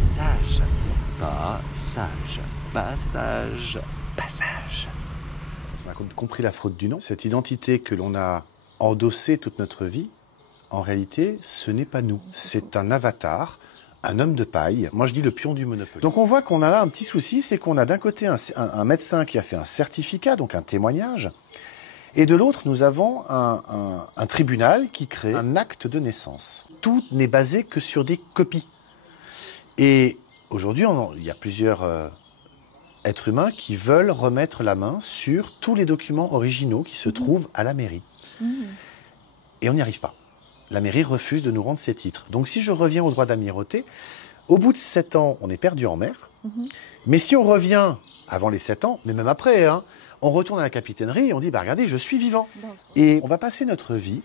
Passage, passage, passage, passage. On a compris la faute du nom. Cette identité que l'on a endossée toute notre vie, en réalité, ce n'est pas nous. C'est un avatar, un homme de paille. Moi, je dis le pion du Monopoly. Donc, on voit qu'on a là un petit souci, c'est qu'on a d'un côté un médecin qui a fait un certificat, donc un témoignage, et de l'autre, nous avons un tribunal qui crée un acte de naissance. Tout n'est basé que sur des copies. Et aujourd'hui, il y a plusieurs êtres humains qui veulent remettre la main sur tous les documents originaux qui se trouvent à la mairie. Et on n'y arrive pas. La mairie refuse de nous rendre ces titres. Donc si je reviens au droit d'amirauté, au bout de 7 ans, on est perdu en mer. Mais si on revient avant les 7 ans, mais même après, on retourne à la capitainerie et on dit, bah regardez, je suis vivant. Et on va passer notre vie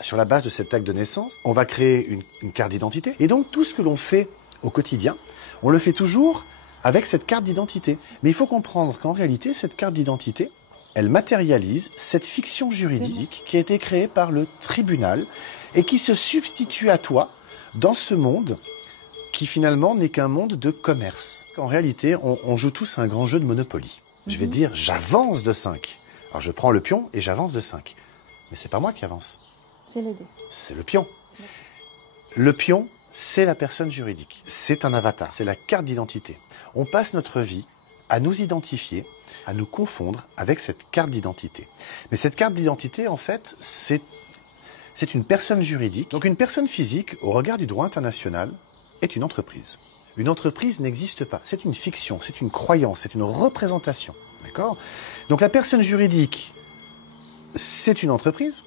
sur la base de cet acte de naissance. On va créer une carte d'identité. Et donc tout ce que l'on fait au quotidien, on le fait toujours avec cette carte d'identité. Mais il faut comprendre qu'en réalité, cette carte d'identité, elle matérialise cette fiction juridique qui a été créée par le tribunal et qui se substitue à toi dans ce monde qui finalement n'est qu'un monde de commerce. En réalité, on joue tous un grand jeu de Monopoly. Je vais dire, j'avance de 5. Alors je prends le pion et j'avance de 5. Mais c'est pas moi qui avance. C'est les dés. C'est le pion. Le pion, c'est la personne juridique. C'est un avatar, c'est la carte d'identité. On passe notre vie à nous identifier, à nous confondre avec cette carte d'identité. Mais cette carte d'identité, en fait, c'est une personne juridique. Donc une personne physique, au regard du droit international, est une entreprise. Une entreprise n'existe pas. C'est une fiction, c'est une croyance, c'est une représentation. D'accord ? Donc la personne juridique, c'est une entreprise,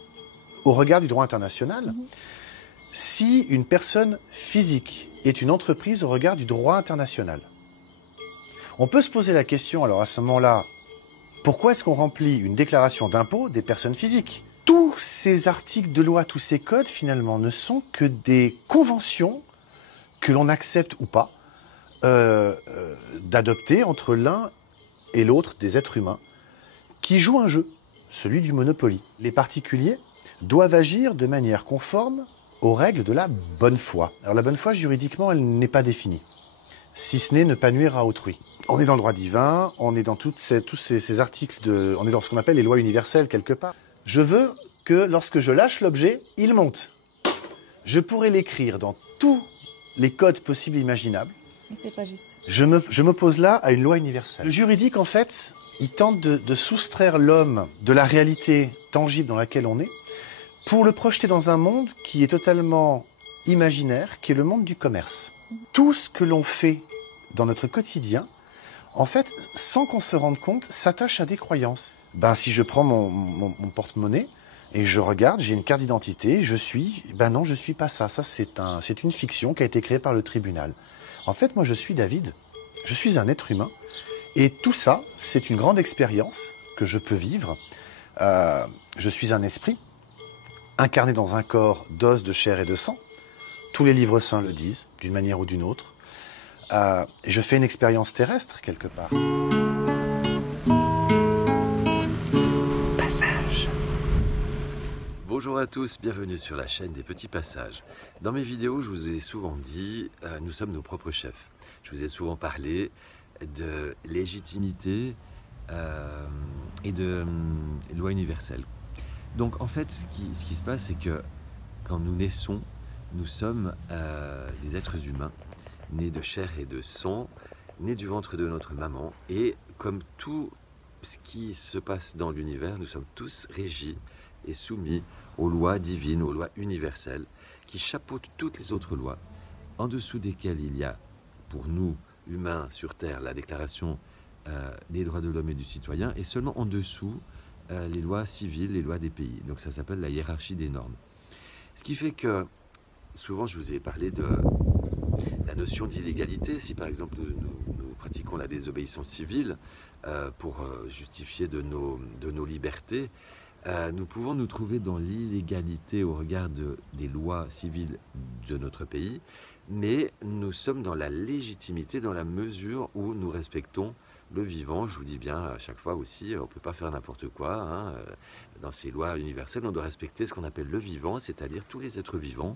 au regard du droit international. Si une personne physique est une entreprise au regard du droit international. On peut se poser la question, alors à ce moment-là, pourquoi est-ce qu'on remplit une déclaration d'impôt des personnes physiques ? Tous ces articles de loi, tous ces codes, finalement, ne sont que des conventions que l'on accepte ou pas d'adopter entre l'un et l'autre des êtres humains qui jouent un jeu, celui du Monopoly. Les particuliers doivent agir de manière conforme aux règles de la bonne foi. Alors la bonne foi, juridiquement, elle n'est pas définie, si ce n'est ne pas nuire à autrui. On est dans le droit divin, on est dans tous ces articles, on est dans ce qu'on appelle les lois universelles quelque part. Je veux que lorsque je lâche l'objet, il monte. Je pourrais l'écrire dans tous les codes possibles et imaginables. Mais c'est pas juste. Je m'oppose là à une loi universelle. Le juridique, en fait, il tente de soustraire l'homme de la réalité tangible dans laquelle on est pour le projeter dans un monde qui est totalement imaginaire, qui est le monde du commerce. Tout ce que l'on fait dans notre quotidien, en fait, sans qu'on se rende compte, s'attache à des croyances. Ben, si je prends mon porte-monnaie et je regarde, j'ai une carte d'identité, non, je suis pas ça. Ça, c'est une fiction qui a été créée par le tribunal. En fait, moi, je suis David. Je suis un être humain. Et tout ça, c'est une grande expérience que je peux vivre. Je suis un esprit incarné dans un corps d'os, de chair et de sang. Tous les livres saints le disent, d'une manière ou d'une autre. Je fais une expérience terrestre, quelque part. Passage. Bonjour à tous, bienvenue sur la chaîne des Petits Passages. Dans mes vidéos, je vous ai souvent dit, nous sommes nos propres chefs. Je vous ai souvent parlé de légitimité et de loi universelle. Donc en fait, ce qui se passe, c'est que quand nous naissons, nous sommes des êtres humains, nés de chair et de sang, nés du ventre de notre maman. Et comme tout ce qui se passe dans l'univers, nous sommes tous régis et soumis aux lois divines, aux lois universelles, qui chapeautent toutes les autres lois, en dessous desquelles il y a, pour nous, humains sur Terre, la déclaration des droits de l'homme et du citoyen, et seulement en dessous, les lois civiles, les lois des pays. Donc ça s'appelle la hiérarchie des normes. Ce qui fait que, souvent je vous ai parlé de la notion d'illégalité. Si par exemple nous pratiquons la désobéissance civile pour justifier de nos libertés, nous pouvons nous trouver dans l'illégalité au regard des lois civiles de notre pays, mais nous sommes dans la légitimité dans la mesure où nous respectons le vivant. Je vous dis bien à chaque fois aussi, on ne peut pas faire n'importe quoi. Dans ces lois universelles, on doit respecter ce qu'on appelle le vivant, c'est-à-dire tous les êtres vivants.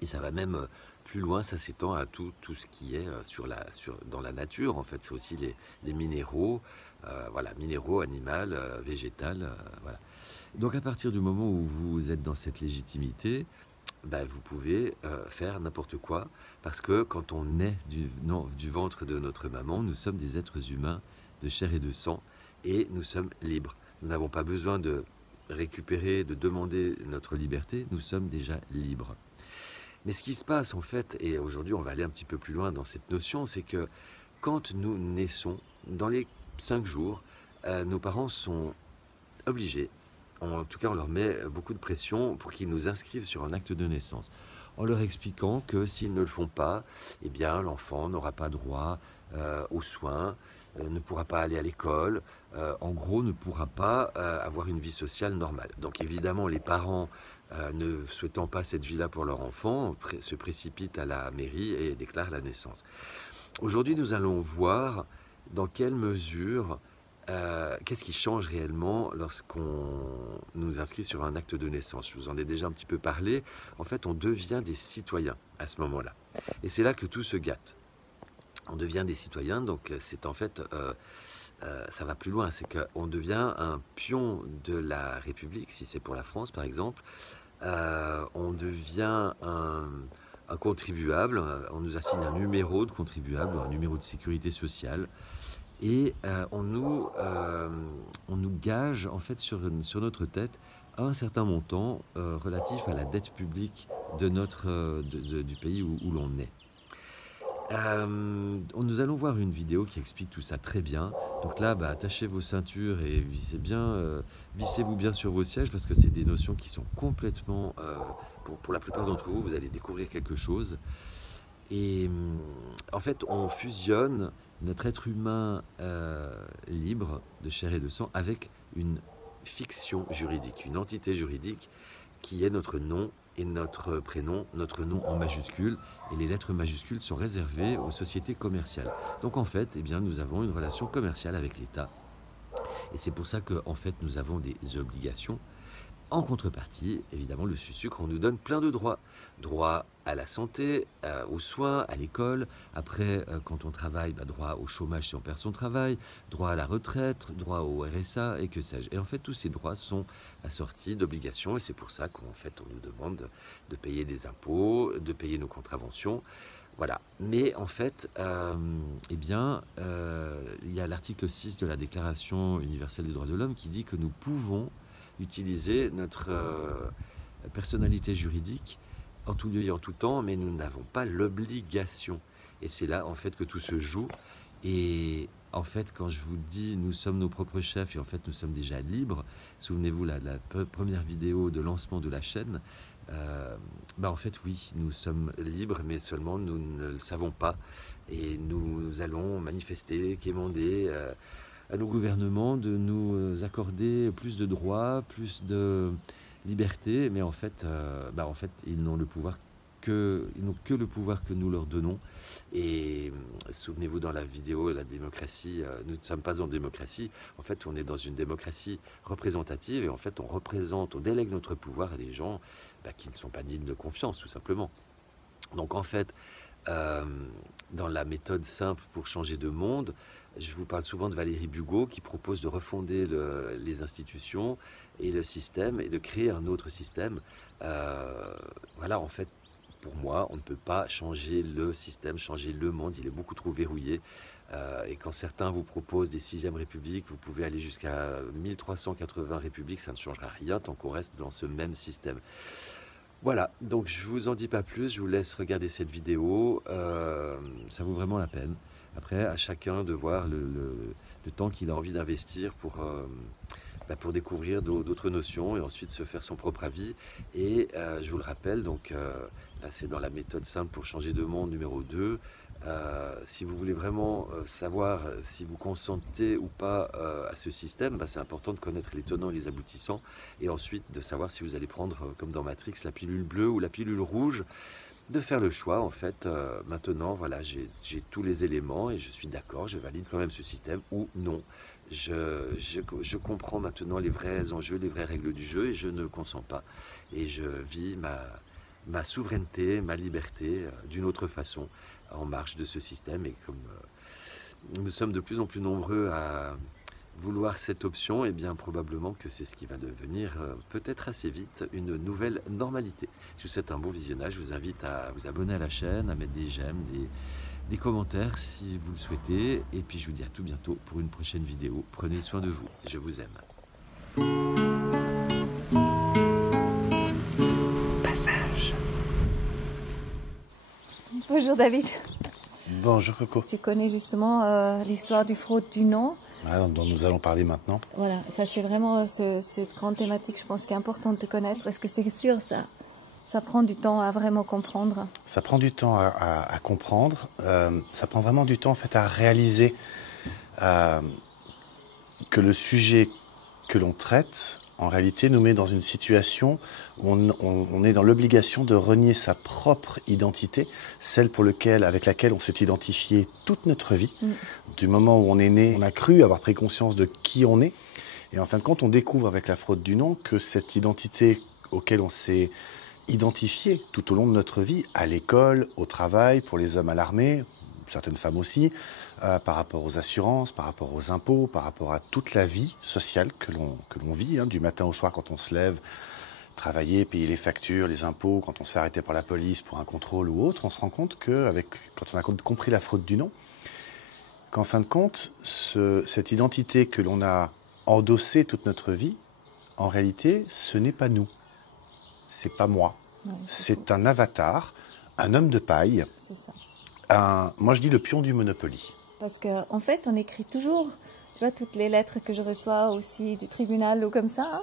Et ça va même plus loin, ça s'étend à tout ce qui est dans la nature. En fait, c'est aussi les minéraux, voilà, minéraux, animal, végétal, voilà. Donc à partir du moment où vous êtes dans cette légitimité, ben, vous pouvez faire n'importe quoi, parce que quand on naît du ventre de notre maman, nous sommes des êtres humains de chair et de sang, et nous sommes libres. Nous n'avons pas besoin de récupérer, de demander notre liberté, nous sommes déjà libres. Mais ce qui se passe en fait, et aujourd'hui on va aller un petit peu plus loin dans cette notion, c'est que quand nous naissons, dans les 5 jours, nos parents sont obligés, en tout cas on leur met beaucoup de pression pour qu'ils nous inscrivent sur un acte de naissance, en leur expliquant que s'ils ne le font pas, eh bien l'enfant n'aura pas droit aux soins, ne pourra pas aller à l'école, en gros ne pourra pas avoir une vie sociale normale. Donc évidemment les parents ne souhaitant pas cette vie-là pour leur enfant, se précipitent à la mairie et déclarent la naissance. Aujourd'hui, nous allons voir dans quelle mesure, qu'est-ce qui change réellement lorsqu'on nous inscrit sur un acte de naissance. Je vous en ai déjà un petit peu parlé. En fait, on devient des citoyens à ce moment-là. Et c'est là que tout se gâte. On devient des citoyens, donc c'est en fait... ça va plus loin, c'est qu'on devient un pion de la République, si c'est pour la France par exemple. On devient un contribuable, on nous assigne un numéro de contribuable, un numéro de sécurité sociale, et on nous gage en fait sur notre tête un certain montant relatif à la dette publique de du pays où l'on est. Nous allons voir une vidéo qui explique tout ça très bien. Donc là, attachez vos ceintures et vissez-vous bien sur vos sièges, parce que c'est des notions qui sont complètement, pour la plupart d'entre vous, vous allez découvrir quelque chose. Et en fait, on fusionne notre être humain libre de chair et de sang avec une fiction juridique, une entité juridique qui est notre nom et notre prénom, notre nom en majuscule, et les lettres majuscules sont réservées aux sociétés commerciales. Donc en fait, eh bien, nous avons une relation commerciale avec l'État, et c'est pour ça que en fait, nous avons des obligations. En contrepartie, évidemment, le sucre, on nous donne plein de droits. Droit à la santé, aux soins, à l'école. Après, quand on travaille, droit au chômage si on perd son travail, droit à la retraite, droit au RSA, et que sais-je. Et en fait, tous ces droits sont assortis d'obligations, et c'est pour ça qu'en fait, on nous demande de payer des impôts, de payer nos contraventions. Voilà. Mais en fait, il y a l'article 6 de la Déclaration universelle des droits de l'homme qui dit que nous pouvons utiliser notre personnalité juridique en tout lieu et en tout temps, mais nous n'avons pas l'obligation. Et c'est là en fait que tout se joue. Et en fait, quand je vous dis nous sommes nos propres chefs et en fait nous sommes déjà libres, souvenez-vous la première vidéo de lancement de la chaîne, en fait oui, nous sommes libres, mais seulement nous ne le savons pas. Et nous allons manifester, quémander à nos gouvernements de nous accorder plus de droits, plus de liberté, mais en fait, ils n'ont que le pouvoir que nous leur donnons. Et souvenez-vous, dans la vidéo la démocratie, nous ne sommes pas en démocratie. En fait, on est dans une démocratie représentative, et en fait, on délègue notre pouvoir à des gens qui ne sont pas dignes de confiance, tout simplement. Donc en fait, dans la méthode simple pour changer de monde, je vous parle souvent de Valérie Bugeaud qui propose de refonder les institutions et le système et de créer un autre système. Voilà, en fait, pour moi, on ne peut pas changer le système, changer le monde, il est beaucoup trop verrouillé. Et quand certains vous proposent des 6e républiques, vous pouvez aller jusqu'à 1380 républiques, ça ne changera rien tant qu'on reste dans ce même système. Voilà, donc je vous en dis pas plus, je vous laisse regarder cette vidéo, ça vaut vraiment la peine. Après, à chacun de voir le temps qu'il a envie d'investir pour découvrir d'autres notions et ensuite se faire son propre avis. Et je vous le rappelle, donc là c'est dans la méthode simple pour changer de monde numéro 2. Si vous voulez vraiment savoir si vous consentez ou pas à ce système, c'est important de connaître les tenants et les aboutissants, et ensuite de savoir si vous allez prendre, comme dans Matrix, la pilule bleue ou la pilule rouge, de faire le choix. En fait, maintenant, voilà, j'ai tous les éléments et je suis d'accord, je valide quand même ce système, ou non. Je comprends maintenant les vrais enjeux, les vraies règles du jeu, et je ne le consens pas. Et je vis ma souveraineté, ma liberté d'une autre façon, en marge de ce système. Et comme nous sommes de plus en plus nombreux à vouloir cette option, et bien probablement que c'est ce qui va devenir peut-être assez vite une nouvelle normalité. Je vous souhaite un bon visionnage, je vous invite à vous abonner à la chaîne, à mettre des j'aime, des commentaires si vous le souhaitez, et puis je vous dis à tout bientôt pour une prochaine vidéo. Prenez soin de vous, je vous aime. Passage. Bonjour David. Bonjour Coco. Tu connais justement l'histoire du fraude du nom. Dont nous allons parler maintenant. Voilà, ça c'est vraiment cette grande thématique, je pense, qui est importante de connaître. Est-ce que c'est sûr ça prend du temps à vraiment comprendre? Ça prend du temps à comprendre. Ça prend vraiment du temps en fait à réaliser que le sujet que l'on traite, en réalité, nous met dans une situation où on est dans l'obligation de renier sa propre identité, celle avec laquelle on s'est identifié toute notre vie. Du moment où on est né, on a cru avoir pris conscience de qui on est. Et en fin de compte, on découvre avec la fraude du nom que cette identité auquel on s'est identifié tout au long de notre vie, à l'école, au travail, pour les hommes à l'armée, certaines femmes aussi, par rapport aux assurances, par rapport aux impôts, par rapport à toute la vie sociale que l'on vit, du matin au soir quand on se lève, travailler, payer les factures, les impôts, quand on se fait arrêter par la police pour un contrôle ou autre, on se rend compte que, quand on a compris la fraude du nom, qu'en fin de compte, cette identité que l'on a endossée toute notre vie, en réalité, ce n'est pas nous. C'est pas moi. C'est un avatar, un homme de paille. C'est ça. Moi, je dis le pion du Monopoly. Parce qu'en fait, on écrit toujours, tu vois, toutes les lettres que je reçois aussi du tribunal ou comme ça,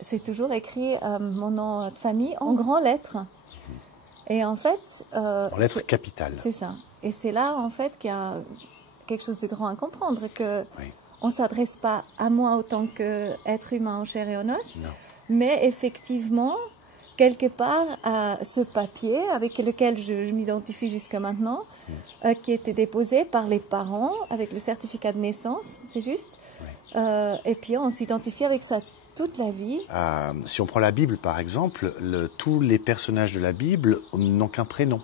c'est toujours écrit mon nom de famille en grandes lettres. Et en fait... en lettres capitales. C'est ça. Et c'est là, en fait, qu'il y a quelque chose de grand à comprendre, que Oui. on ne s'adresse pas à moi autant qu'être humain en chair et en os, Non. mais effectivement, quelque part, ce papier avec lequel je m'identifie jusqu'à maintenant, qui était déposé par les parents avec le certificat de naissance, c'est juste. Oui. Et puis on s'identifie avec ça toute la vie. Si on prend la Bible, par exemple, tous les personnages de la Bible n'ont qu'un prénom.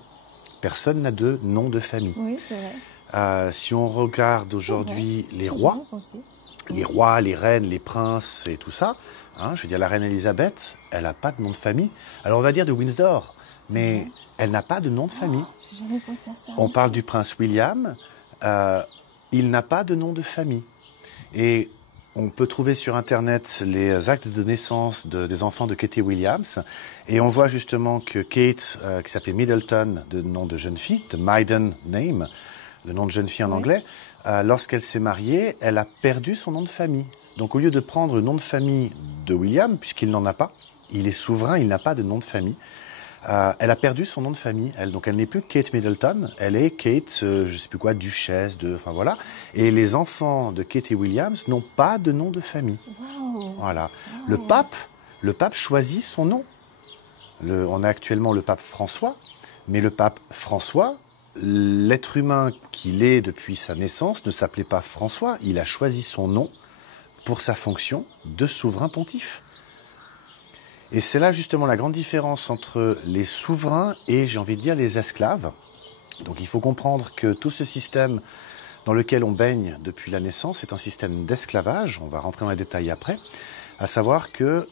Personne n'a de nom de famille. Oui, c'est vrai. Si on regarde aujourd'hui les rois, les reines, les princes et tout ça, je veux dire, la reine Elisabeth, elle n'a pas de nom de famille. Alors on va dire de Windsor, mais elle n'a pas de nom de famille. J'ai jamais pensé à ça. On parle du prince William, il n'a pas de nom de famille. Et on peut trouver sur Internet les actes de naissance des enfants de Katie Williams. Et on voit justement que Kate, qui s'appelait Middleton, de nom de jeune fille, de maiden name, le nom de jeune fille en anglais, lorsqu'elle s'est mariée, elle a perdu son nom de famille. Donc au lieu de prendre le nom de famille de William, puisqu'il n'en a pas, il est souverain, il n'a pas de nom de famille, elle a perdu son nom de famille. Donc elle n'est plus Kate Middleton, elle est Kate, je ne sais plus quoi, duchesse, enfin voilà. Et les enfants de Kate et Williams n'ont pas de nom de famille. Wow. Voilà. Le pape choisit son nom. On a actuellement le pape François, mais le pape François, l'être humain qu'il est depuis sa naissance ne s'appelait pas François, il a choisi son nom pour sa fonction de souverain pontife. Et c'est là justement la grande différence entre les souverains et, j'ai envie de dire, les esclaves. Donc il faut comprendre que tout ce système dans lequel on baigne depuis la naissance est un système d'esclavage, on va rentrer dans les détails après, à savoir que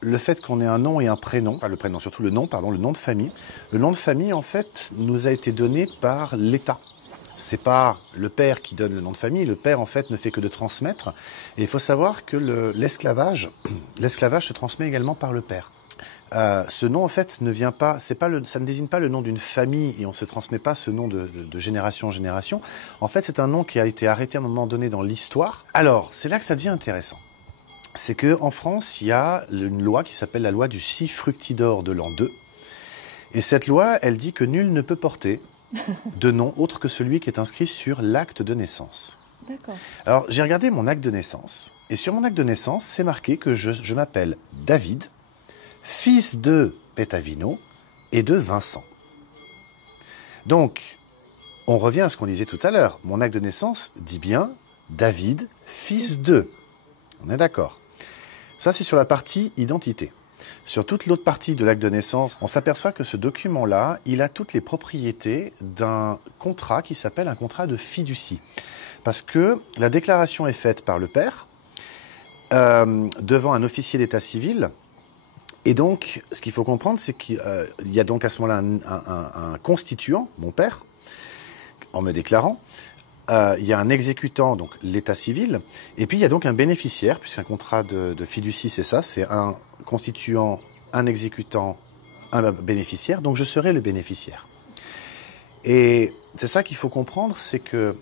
le fait qu'on ait un nom et un prénom, enfin le prénom, surtout le nom de famille. Le nom de famille, en fait, nous a été donné par l'État. C'est pas le père qui donne le nom de famille. Le père, en fait, ne fait que de transmettre. Et il faut savoir que l'esclavage se transmet également par le père. Ce nom, en fait, ne vient pas, ça ne désigne pas le nom d'une famille et on ne se transmet pas ce nom de génération en génération. En fait, c'est un nom qui a été arrêté à un moment donné dans l'histoire. Alors, c'est là que ça devient intéressant. C'est qu'en France, il y a une loi qui s'appelle la loi du 6 fructidor de l'an 2. Et cette loi, elle dit que nul ne peut porter de nom autre que celui qui est inscrit sur l'acte de naissance. D'accord. Alors, j'ai regardé mon acte de naissance. Et sur mon acte de naissance, c'est marqué que je m'appelle David, fils de Pétavino et de Vincent. Donc, on revient à ce qu'on disait tout à l'heure. Mon acte de naissance dit bien David, fils de. On est d'accord. Ça, c'est sur la partie identité. sur toute l'autre partie de l'acte de naissance, on s'aperçoit que ce document-là, il a toutes les propriétés d'un contrat qui s'appelle un contrat de fiducie. Parce que la déclaration est faite par le père devant un officier d'état civil. Et donc, ce qu'il faut comprendre, c'est qu'il y a donc à ce moment-là un constituant, mon père, en me déclarant. Il y a un exécutant, donc l'état civil, et puis il y a donc un bénéficiaire, puisqu'un contrat de fiducie, c'est ça, c'est un constituant, un exécutant, un bénéficiaire, donc je serai le bénéficiaire. Et c'est ça qu'il faut comprendre, c'est que,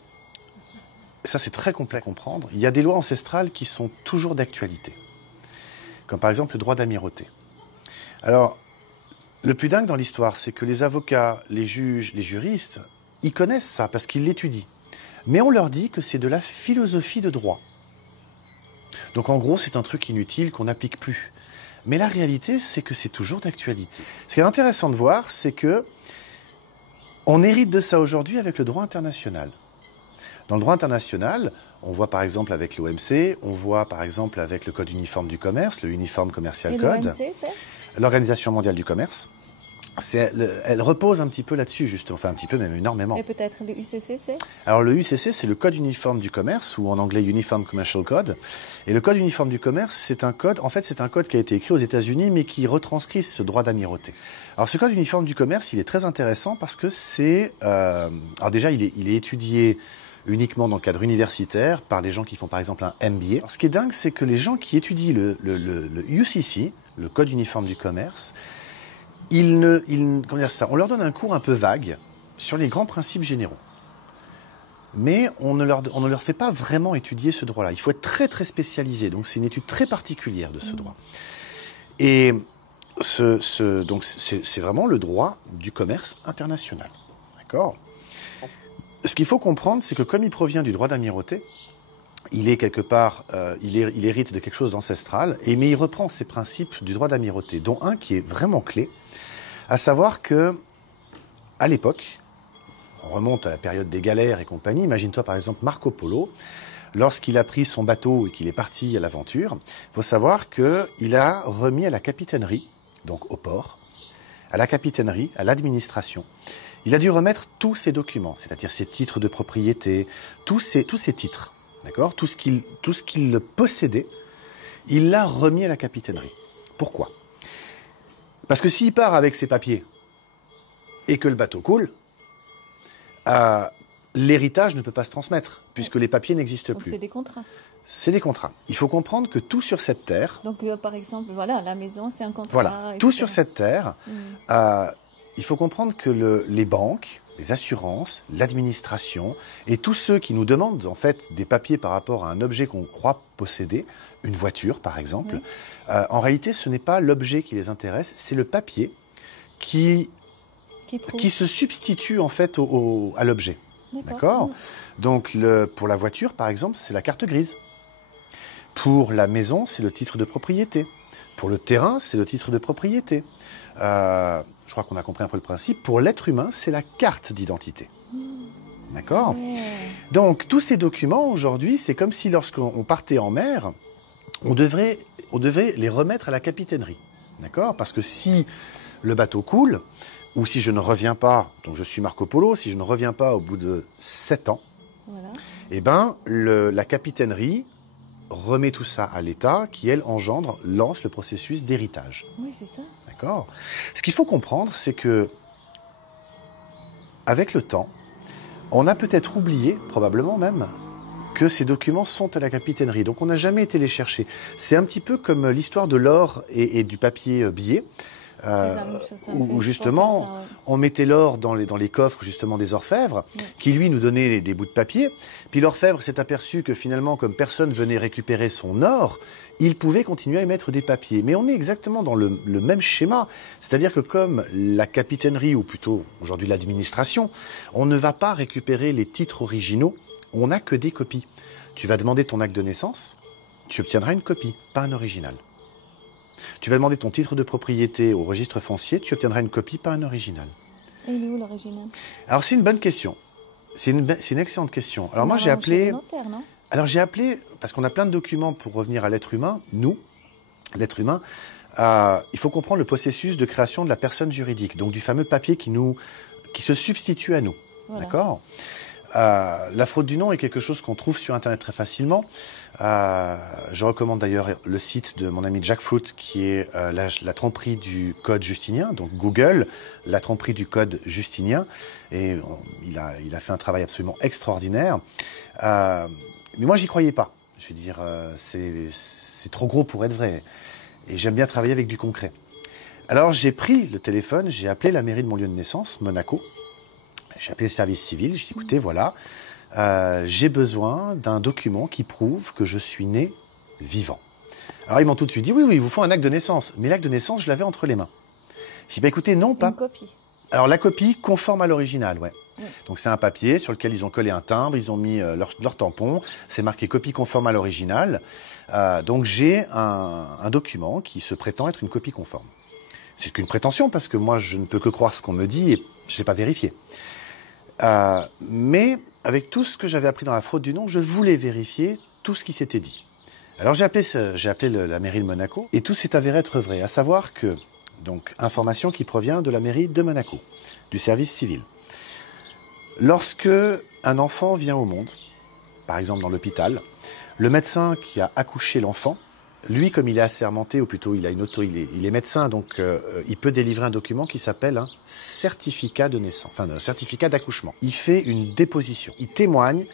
ça c'est très complexe à comprendre, il y a des lois ancestrales qui sont toujours d'actualité, comme par exemple le droit d'amirauté. Alors, le plus dingue dans l'histoire, c'est que les avocats, les juges, les juristes, ils connaissent ça parce qu'ils l'étudient. Mais on leur dit que c'est de la philosophie de droit. Donc en gros, c'est un truc inutile qu'on n'applique plus. Mais la réalité, c'est que c'est toujours d'actualité. Ce qui est intéressant de voir, c'est que on hérite de ça aujourd'hui avec le droit international. Dans le droit international, on voit par exemple avec l'OMC, on voit par exemple avec le Code uniforme du commerce, le Uniform Commercial Code, l'OMC, c'est l'Organisation mondiale du commerce. Elle repose un petit peu là-dessus, justement, enfin un petit peu, même énormément. Et peut-être le UCCC? Alors le UCC, c'est le Code uniforme du commerce, ou en anglais Uniform Commercial Code. Et le Code uniforme du commerce, c'est un code, en fait, c'est un code qui a été écrit aux États-Unis, mais qui retranscrit ce droit d'amirauté. Alors ce Code uniforme du commerce, il est très intéressant parce que c'est, alors déjà, il est étudié uniquement dans le cadre universitaire par les gens qui font par exemple un MBA. Alors, ce qui est dingue, c'est que les gens qui étudient le UCC, le Code uniforme du commerce, comment dire ça, on leur donne un cours un peu vague sur les grands principes généraux. Mais on ne leur fait pas vraiment étudier ce droit-là. Il faut être très très spécialisé. Donc c'est une étude très particulière de ce droit. Et donc c'est vraiment le droit du commerce international. D'accord ? Ce qu'il faut comprendre, c'est que comme il provient du droit d'amirauté, il est quelque part, il hérite de quelque chose d'ancestral, mais il reprend ces principes du droit d'amirauté, dont un qui est vraiment clé, à savoir que, à l'époque, on remonte à la période des galères et compagnie, imagine-toi par exemple Marco Polo, lorsqu'il a pris son bateau et qu'il est parti à l'aventure, il faut savoir qu'il a remis à la capitainerie, donc au port, à la capitainerie, à l'administration, il a dû remettre tous ses documents, c'est-à-dire ses titres de propriété, tous ses titres, d'accord, tout ce qu'il possédait, il l'a remis à la capitainerie. Pourquoi ? Parce que s'il part avec ses papiers et que le bateau coule, l'héritage ne peut pas se transmettre, puisque les papiers n'existent plus. C'est des contrats. C'est des contrats. Il faut comprendre que tout sur cette terre... Donc, par exemple, voilà, la maison, c'est un contrat. Voilà, tout sur cette terre, il faut comprendre que les banques, les assurances, l'administration et tous ceux qui nous demandent en fait des papiers par rapport à un objet qu'on croit posséder, une voiture par exemple, en réalité ce n'est pas l'objet qui les intéresse, c'est le papier qui se substitue en fait à l'objet. D'accord ? Donc pour la voiture par exemple, c'est la carte grise. Pour la maison, c'est le titre de propriété. Pour le terrain, c'est le titre de propriété. Je crois qu'on a compris un peu le principe. Pour l'être humain, c'est la carte d'identité. D'accord ? Donc, tous ces documents, aujourd'hui, c'est comme si lorsqu'on partait en mer, on devait les remettre à la capitainerie. D'accord ? Parce que si le bateau coule, ou si je ne reviens pas, donc je suis Marco Polo, si je ne reviens pas au bout de 7 ans, eh ben, la capitainerie remet tout ça à l'État qui, elle, lance le processus d'héritage. Oui, c'est ça. D'accord ? Ce qu'il faut comprendre, c'est que, avec le temps, on a peut-être oublié, probablement même, que ces documents sont à la capitainerie. Donc on n'a jamais été les chercher. C'est un petit peu comme l'histoire de l'or et du papier billet. Où justement, on mettait l'or dans les coffres justement des orfèvres, qui lui nous donnaient des bouts de papier. Puis l'orfèvre s'est aperçu que finalement, comme personne venait récupérer son or, il pouvait continuer à émettre des papiers. Mais on est exactement dans le même schéma. C'est-à-dire que comme la capitainerie, ou plutôt aujourd'hui l'administration, on ne va pas récupérer les titres originaux, on n'a que des copies. Tu vas demander ton acte de naissance, tu obtiendras une copie, pas un original. Tu vas demander ton titre de propriété au registre foncier, tu obtiendras une copie, pas un original. Et il est où l'original ? Alors c'est une bonne question. C'est une excellente question. Alors moi j'ai appelé... Alors j'ai appelé, parce qu'on a plein de documents pour revenir à l'être humain, nous, l'être humain, il faut comprendre le processus de création de la personne juridique, donc du fameux papier qui se substitue à nous. Voilà. D'accord ? La fraude du nom est quelque chose qu'on trouve sur Internet très facilement. Je recommande d'ailleurs le site de mon ami Jack Fruit qui est la tromperie du code justinien. Donc Google, la tromperie du code justinien. Et il a fait un travail absolument extraordinaire. Mais moi, j'y croyais pas. Je veux dire, c'est trop gros pour être vrai. Et j'aime bien travailler avec du concret. Alors j'ai pris le téléphone, j'ai appelé la mairie de mon lieu de naissance, Monaco. J'ai appelé le service civil, j'ai dit écoutez, voilà, j'ai besoin d'un document qui prouve que je suis né vivant. Alors ils m'ont tout de suite dit oui, il vous faut un acte de naissance. Mais l'acte de naissance, je l'avais entre les mains. J'ai dit bah écoutez, non, pas. Une copie. Alors la copie conforme à l'original, ouais. Oui. Donc c'est un papier sur lequel ils ont collé un timbre, ils ont mis leur tampon, c'est marqué copie conforme à l'original. Donc j'ai un document qui se prétend être une copie conforme. C'est qu'une prétention parce que moi je ne peux que croire ce qu'on me dit et je ne l'ai pas vérifié. Mais avec tout ce que j'avais appris dans la fraude du nom, je voulais vérifier tout ce qui s'était dit. Alors j'ai appelé la mairie de Monaco et tout s'est avéré être vrai, à savoir que, donc, information qui provient de la mairie de Monaco, du service civil. Lorsque un enfant vient au monde, par exemple dans l'hôpital, le médecin qui a accouché l'enfant, lui, comme il est assermenté, ou plutôt il est médecin, donc il peut délivrer un document qui s'appelle un certificat de naissance, enfin un certificat d'accouchement. Il fait une déposition. Il témoigne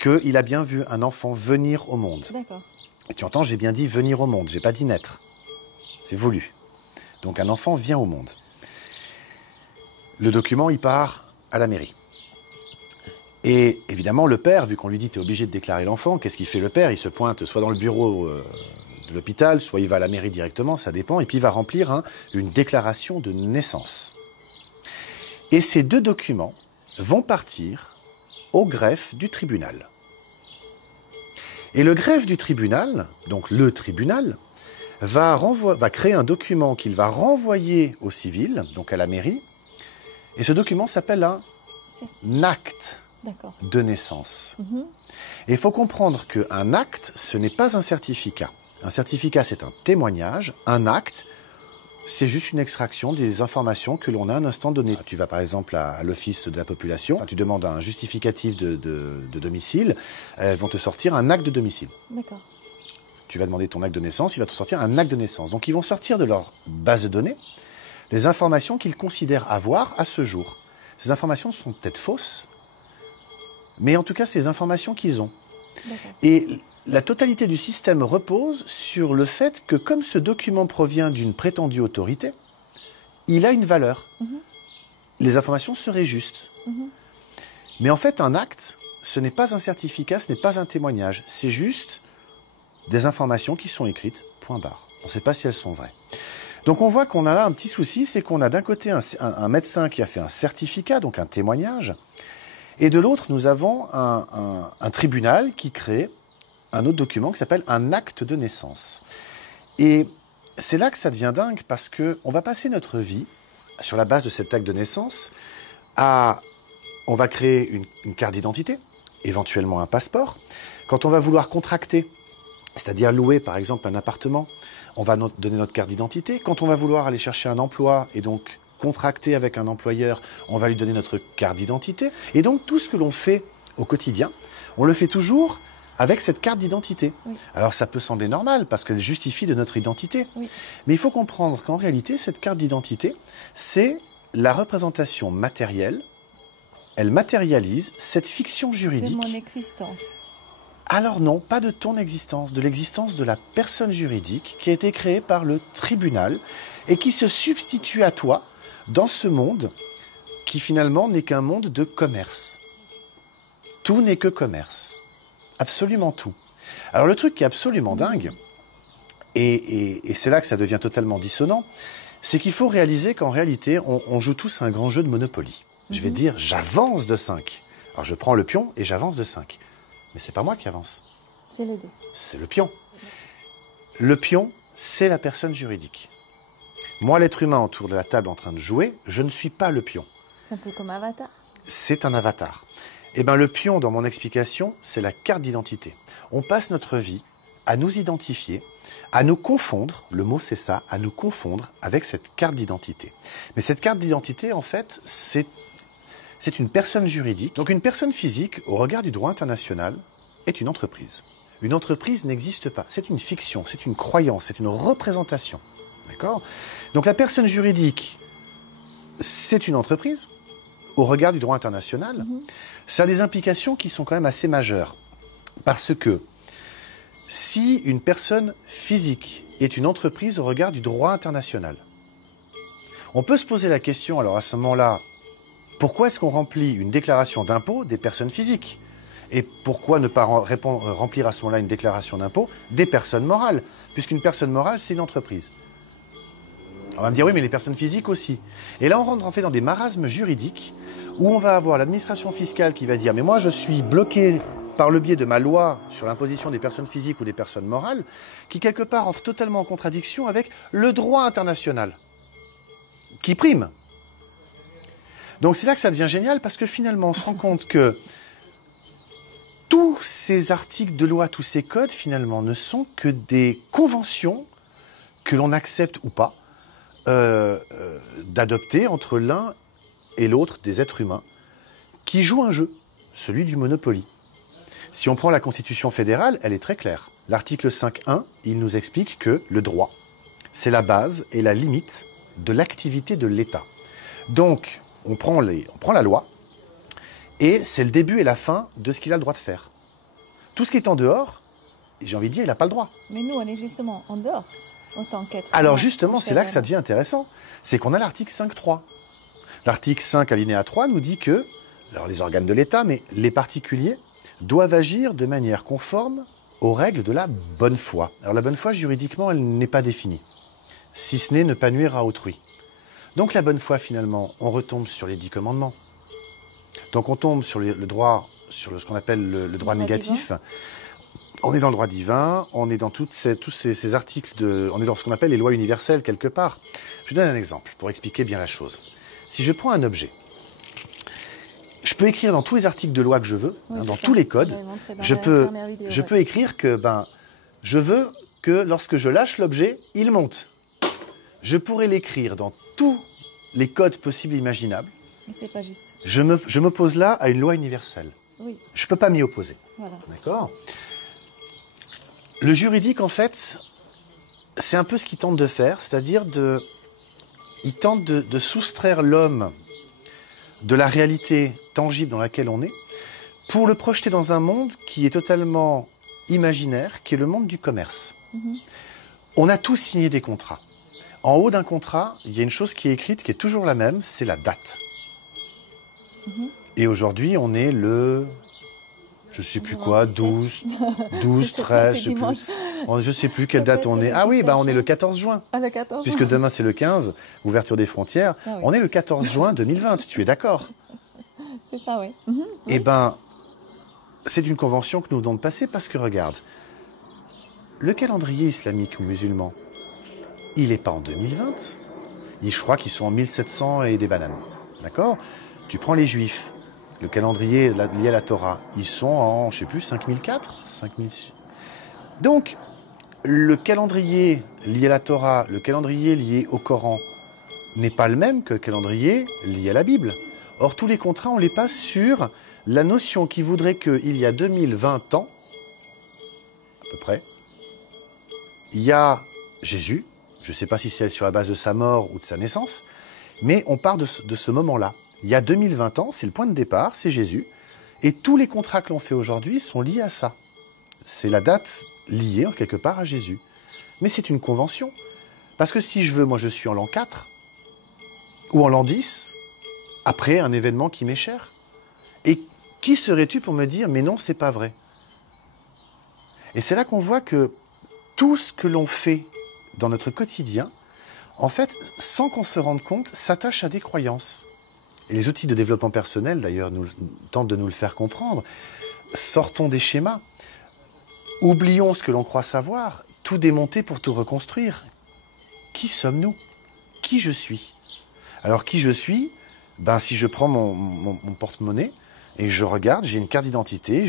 qu'il a bien vu un enfant venir au monde. D'accord. Et tu entends, j'ai bien dit venir au monde, j'ai pas dit naître. C'est voulu. Donc un enfant vient au monde. Le document, il part à la mairie. Et évidemment, le père, vu qu'on lui dit tu es obligé de déclarer l'enfant, qu'est-ce qu'il fait le père? Il se pointe soit dans le bureau de l'hôpital, soit il va à la mairie directement, ça dépend, et puis il va remplir une déclaration de naissance. Et ces deux documents vont partir au greffe du tribunal. Et le greffe du tribunal, donc le tribunal, va créer un document qu'il va renvoyer au civil, donc à la mairie, et ce document s'appelle un acte de naissance. Et il faut comprendre qu'un acte, ce n'est pas un certificat. Un certificat, c'est un témoignage. Un acte, c'est juste une extraction des informations que l'on a à un instant donné. Tu vas par exemple à l'office de la population, tu demandes un justificatif de domicile, elles vont te sortir un acte de domicile. D'accord. Tu vas demander ton acte de naissance, il va te sortir un acte de naissance. Donc ils vont sortir de leur base de données les informations qu'ils considèrent avoir à ce jour. Ces informations sont peut-être fausses, mais en tout cas, c'est les informations qu'ils ont. Et la totalité du système repose sur le fait que comme ce document provient d'une prétendue autorité, il a une valeur. Les informations seraient justes. Mais en fait, un acte, ce n'est pas un certificat, ce n'est pas un témoignage. C'est juste des informations qui sont écrites, point barre. On ne sait pas si elles sont vraies. Donc on voit qu'on a là un petit souci, c'est qu'on a d'un côté un médecin qui a fait un certificat, donc un témoignage, et de l'autre, nous avons un tribunal qui crée un autre document qui s'appelle un acte de naissance. Et c'est là que ça devient dingue, parce qu'on va passer notre vie, sur la base de cet acte de naissance, on va créer une carte d'identité, éventuellement un passeport. Quand on va vouloir contracter, c'est-à-dire louer par exemple un appartement, on va donner notre carte d'identité. Quand on va vouloir aller chercher un emploi et donc contracter avec un employeur, on va lui donner notre carte d'identité. Et donc tout ce que l'on fait au quotidien, on le fait toujours avec cette carte d'identité. Oui. Alors ça peut sembler normal parce qu'elle justifie de notre identité. Oui. Mais il faut comprendre qu'en réalité, cette carte d'identité, c'est la représentation matérielle. Elle matérialise cette fiction juridique. De mon existence. Alors non, pas de ton existence, de l'existence de la personne juridique qui a été créée par le tribunal et qui se substitue à toi dans ce monde qui finalement n'est qu'un monde de commerce. Tout n'est que commerce. Absolument tout. Alors le truc qui est absolument dingue, et c'est là que ça devient totalement dissonant, c'est qu'il faut réaliser qu'en réalité, on joue tous un grand jeu de Monopoly. Je vais dire, j'avance de 5. Alors je prends le pion et j'avance de 5. Mais c'est pas moi qui avance. C'est les deux. C'est le pion. Le pion, c'est la personne juridique. Moi, l'être humain autour de la table en train de jouer, je ne suis pas le pion. C'est un peu comme Avatar. C'est un avatar. Eh bien, le pion, dans mon explication, c'est la carte d'identité. On passe notre vie à nous identifier, à nous confondre, le mot c'est ça, à nous confondre avec cette carte d'identité. Mais cette carte d'identité, en fait, c'est une personne juridique. Donc une personne physique, au regard du droit international, est une entreprise. Une entreprise n'existe pas. C'est une fiction, c'est une croyance, c'est une représentation. D'accord ? Donc la personne juridique, c'est une entreprise, au regard du droit international. Ça a des implications qui sont quand même assez majeures. Parce que si une personne physique est une entreprise au regard du droit international, on peut se poser la question, alors à ce moment-là, pourquoi est-ce qu'on remplit une déclaration d'impôt des personnes physiques ? Et pourquoi ne pas remplir à ce moment-là une déclaration d'impôt des personnes morales ? Puisqu'une personne morale, c'est une entreprise. On va me dire, oui, mais les personnes physiques aussi. Et là, on rentre en fait dans des marasmes juridiques où on va avoir l'administration fiscale qui va dire, mais moi, je suis bloqué par le biais de ma loi sur l'imposition des personnes physiques ou des personnes morales, qui quelque part entre totalement en contradiction avec le droit international, qui prime. Donc c'est là que ça devient génial, parce que finalement on se rend compte que tous ces articles de loi, tous ces codes finalement ne sont que des conventions que l'on accepte ou pas d'adopter entre l'un et l'autre des êtres humains qui jouent un jeu, celui du Monopoly. Si on prend la Constitution fédérale, elle est très claire. L'article 5.1, il nous explique que le droit, c'est la base et la limite de l'activité de l'État. Donc, on prend la loi, et c'est le début et la fin de ce qu'il a le droit de faire. Tout ce qui est en dehors, j'ai envie de dire, il n'a pas le droit. Mais nous, on est justement en dehors, en tant qu'être humain. Alors justement, c'est là que ça devient intéressant. C'est qu'on a l'article 5.3. L'article 5, alinéa 3, nous dit que, alors les organes de l'État, mais les particuliers, doivent agir de manière conforme aux règles de la bonne foi. Alors la bonne foi, juridiquement, elle n'est pas définie, si ce n'est ne pas nuire à autrui. Donc la bonne foi, finalement, on retombe sur les 10 commandements. Donc on tombe sur le droit, sur ce qu'on appelle le droit négatif. Divin. On est dans le droit divin, on est dans tous ces articles, on est dans ce qu'on appelle les lois universelles, quelque part. Je donne un exemple pour expliquer bien la chose. Si je prends un objet, je peux écrire dans tous les articles de loi que je veux, oui, dans tous les codes, je peux écrire que je veux que lorsque je lâche l'objet, il monte. Je pourrais l'écrire dans tous les codes possibles et imaginables. Mais c'est pas juste. Je m'oppose là à une loi universelle. Oui. Je ne peux pas m'y opposer. Voilà. D'accord ? Le juridique, en fait, c'est un peu ce qu'il tente de faire, c'est-à-dire il tente de soustraire l'homme de la réalité tangible dans laquelle on est, pour le projeter dans un monde qui est totalement imaginaire, qui est le monde du commerce. On a tous signé des contrats. En haut d'un contrat, il y a une chose qui est écrite, qui est toujours la même, c'est la date. Et aujourd'hui, on est le... Je ne sais plus quoi, 12, 13, je ne sais plus quelle date on est. Ah oui, on est le 14 juin. Ah, le 14 juin. Puisque demain c'est le 15, ouverture des frontières. Ah, oui. On est le 14 juin 2020, tu es d'accord? C'est ça, oui. Eh c'est une convention que nous devons passer parce que regarde, le calendrier islamique ou musulman, il n'est pas en 2020. Je crois qu'ils sont en 1700 et des bananes. D'accord? Tu prends les juifs. Le calendrier lié à la Torah, ils sont en, je ne sais plus, 5004, 5006. Donc, le calendrier lié à la Torah, le calendrier lié au Coran, n'est pas le même que le calendrier lié à la Bible. Or, tous les contrats, on les passe sur la notion qui voudrait qu'il y a 2020 ans, à peu près, il y a Jésus, je ne sais pas si c'est sur la base de sa mort ou de sa naissance, mais on part de ce moment-là. Il y a 2020 ans, c'est le point de départ, c'est Jésus. Et tous les contrats que l'on fait aujourd'hui sont liés à ça. C'est la date liée, en quelque part, à Jésus. Mais c'est une convention. Parce que si je veux, moi je suis en l'an 4, ou en l'an 10, après un événement qui m'est cher. Et qui serais-tu pour me dire, mais non, c'est pas vrai? Et c'est là qu'on voit que tout ce que l'on fait dans notre quotidien, en fait, sans qu'on se rende compte, s'attache à des croyances. Et les outils de développement personnel, d'ailleurs, tentent de nous le faire comprendre. Sortons des schémas. Oublions ce que l'on croit savoir. Tout démonter pour tout reconstruire. Qui sommes-nous? Qui je suis? Alors, qui je suis? Si je prends mon porte-monnaie et je regarde, j'ai une carte d'identité,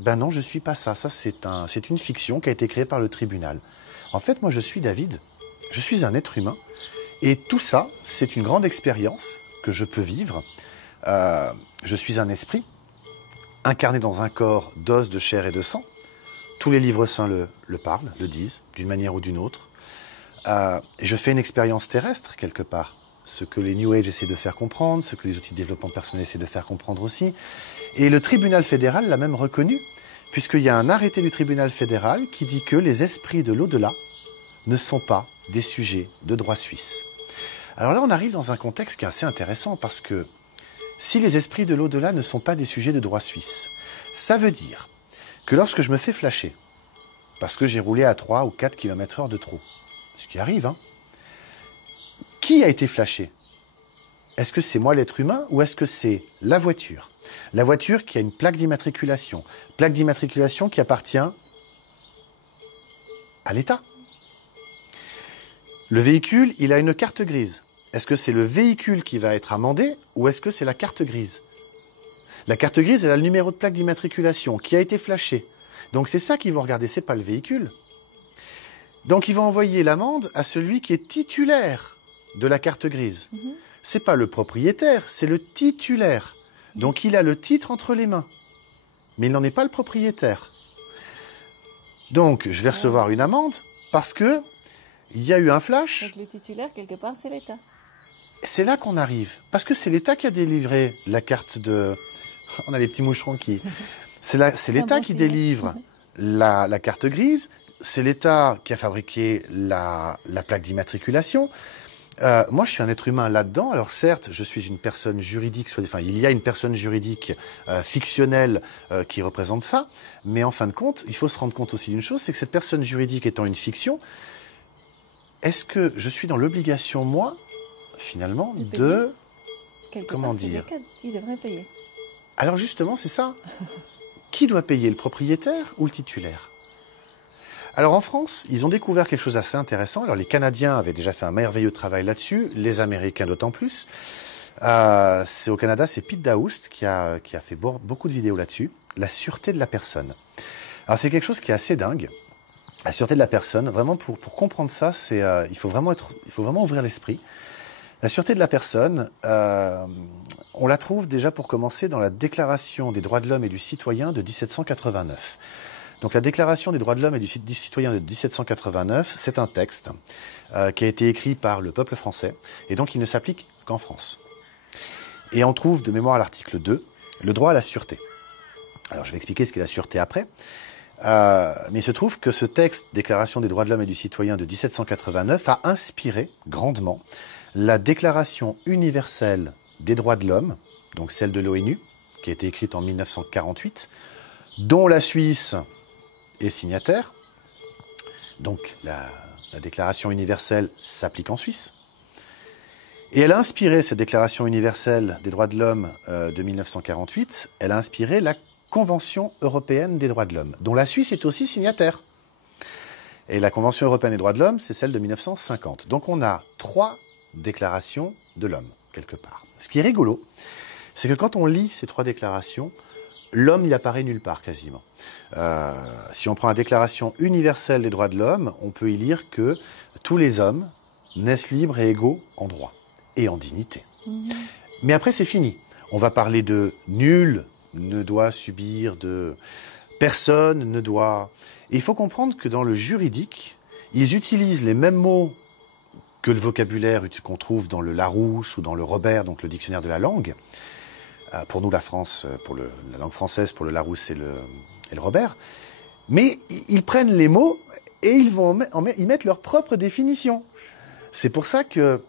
ben non, je suis pas ça. Ça, c'est une fiction qui a été créée par le tribunal. En fait, moi, je suis David, je suis un être humain, et tout ça, c'est une grande expérience que je peux vivre. Je suis un esprit, incarné dans un corps d'os, de chair et de sang. Tous les livres saints le parlent, le disent, d'une manière ou d'une autre. Je fais une expérience terrestre, quelque part. Ce que les New Age essaient de faire comprendre, ce que les outils de développement personnel essaient de faire comprendre aussi. Et le tribunal fédéral l'a même reconnu, puisqu'il y a un arrêté du tribunal fédéral qui dit que les esprits de l'au-delà ne sont pas des sujets de droit suisse. Alors là, on arrive dans un contexte qui est assez intéressant, parce que si les esprits de l'au-delà ne sont pas des sujets de droit suisse, ça veut dire que lorsque je me fais flasher, parce que j'ai roulé à 3 ou 4 km/h de trop, ce qui arrive, hein, qui a été flashé? Est-ce que c'est moi l'être humain ou est-ce que c'est la voiture? La voiture qui a une plaque d'immatriculation qui appartient à l'État. Le véhicule, il a une carte grise. Est-ce que c'est le véhicule qui va être amendé ou est-ce que c'est la carte grise? La carte grise, elle a le numéro de plaque d'immatriculation qui a été flashé. Donc c'est ça qu'ils vont regarder, c'est pas le véhicule. Donc ils vont envoyer l'amende à celui qui est titulaire de la carte grise. C'est pas le propriétaire, c'est le titulaire. Donc il a le titre entre les mains. Mais il n'en est pas le propriétaire. Donc je vais recevoir une amende parce que il y a eu un flash. Donc le titulaire, quelque part, c'est l'État. C'est là qu'on arrive. Parce que c'est l'État qui a délivré la carte de... On a les petits moucherons qui... C'est l'État qui délivre la carte grise. C'est l'État qui a fabriqué la plaque d'immatriculation. Moi, je suis un être humain là-dedans. Alors certes, je suis une personne juridique, enfin, il y a une personne juridique fictionnelle qui représente ça, mais en fin de compte, il faut se rendre compte aussi d'une chose, c'est que cette personne juridique étant une fiction, est-ce que je suis dans l'obligation, moi, finalement, de... Comment dire? Il devrait payer. Alors justement, c'est ça. Qui doit payer, le propriétaire ou le titulaire? Alors en France, ils ont découvert quelque chose d'assez intéressant. Alors les Canadiens avaient déjà fait un merveilleux travail là-dessus, les Américains d'autant plus. Au Canada, c'est Pete Daoust qui a fait beaucoup de vidéos là-dessus. La sûreté de la personne. Alors c'est quelque chose qui est assez dingue. La sûreté de la personne, vraiment pour comprendre ça, il faut vraiment ouvrir l'esprit. La sûreté de la personne, on la trouve déjà pour commencer dans la Déclaration des droits de l'homme et du citoyen de 1789. Donc la Déclaration des droits de l'homme et du citoyen de 1789, c'est un texte qui a été écrit par le peuple français et donc il ne s'applique qu'en France. Et on trouve de mémoire à l'article 2 le droit à la sûreté. Alors je vais expliquer ce qu'est la sûreté après. Mais il se trouve que ce texte, Déclaration des droits de l'homme et du citoyen de 1789, a inspiré grandement la Déclaration universelle des droits de l'homme, donc celle de l'ONU, qui a été écrite en 1948, dont la Suisse est signataire. Donc la Déclaration universelle s'applique en Suisse. Et elle a inspiré, cette Déclaration universelle des droits de l'homme de 1948, elle a inspiré la Convention européenne des droits de l'homme, dont la Suisse est aussi signataire. Et la Convention européenne des droits de l'homme, c'est celle de 1950. Donc on a 3 déclarations de l'homme, quelque part. Ce qui est rigolo, c'est que quand on lit ces 3 déclarations, l'homme n'y apparaît nulle part, quasiment. Si on prend la Déclaration universelle des droits de l'homme, on peut y lire que tous les hommes naissent libres et égaux en droit et en dignité. Mais après, c'est fini. On va parler de nul ne doit subir de... Personne ne doit... Et il faut comprendre que dans le juridique, ils utilisent les mêmes mots que le vocabulaire qu'on trouve dans le Larousse ou dans le Robert, donc le dictionnaire de la langue. Pour nous, la France, pour la langue française, pour le Larousse et le Robert. Mais ils prennent les mots et ils mettent leur propre définition. C'est pour ça que